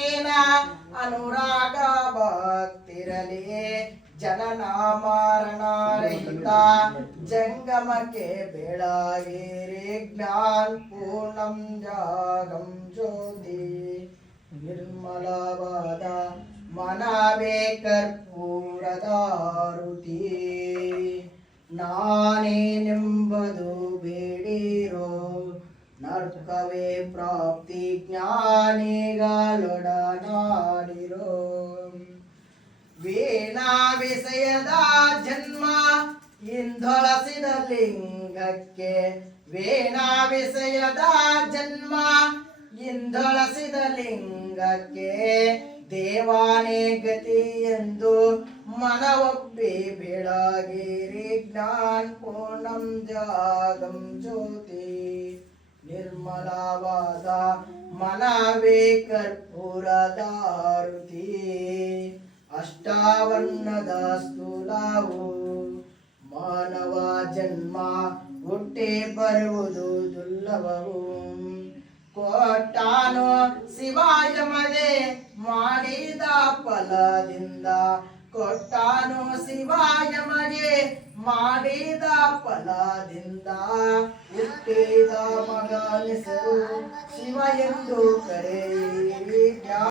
ಮೇಲಿನ ಅನುರಾಗ ಭಕ್ತಿರಲಿ ಜನನ ಮರಣ ರಹಿತ ಜಂಗಮಕ್ಕೆ ಬೆಳಗಿರಿ ಜ್ಞಾನ ಪೂರ್ಣಂ ಜಾಗಂ ಜ್ಯೋತಿ ನಿರ್ಮಲವಾದ ಮನವೇ ಕರ್ಪೂರದಾರುತಿ ನಾನೇನೆಂಬುದು ಬೇಡಿರೋ ನರ್ಕವೇ ಪ್ರಾಪ್ತಿ ಜ್ಞಾನಿಗಳೊಡನಾಡಿರೋ ವೀಣಾ ವಿಷಯದ ಜನ್ಮ ಇಂದೊಳಸಿದ ಲಿಂಗಕ್ಕೆ ವೀಣಾ ವಿಷಯದ ಜನ್ಮ ಇಂದೊಳಸಿದ ಲಿಂಗಕ್ಕೆ ದೇವಾನೇ ಗತಿ ಎಂದು ಮನವೊಬ್ಬಿ ಬೆಳಗಿರಿ ಜ್ಞಾನ ಪೂರ್ಣಂ ಜಾಗಂ ಜ್ಯೋತಿ ನಿರ್ಮಲವಾದ ಮನವೇ ಕರ್ಪೂರದಾರುತಿ ಅಷ್ಟಾವರ್ಣದ ಸ್ಥೂಲವು ಮಾನವ ಜನ್ಮ ಹುಟ್ಟಿ ಬರುವುದು ದುರ್ಲಭವು ಕೊಟ್ಟಾನು ಶಿವಾಯ ಮಗೆ ಮಾಡಿದ ಫಲದಿಂದ ಕೊಟ್ಟಾನು ಶಿವಾಯ ಮಗೆ ಮಾಡಿದ ಫಲದಿಂದ ಹುಟ್ಟಿದ ಮಗನಿಸರು ಶಿವ ಎಂದು ಕರೆಯಿರಿ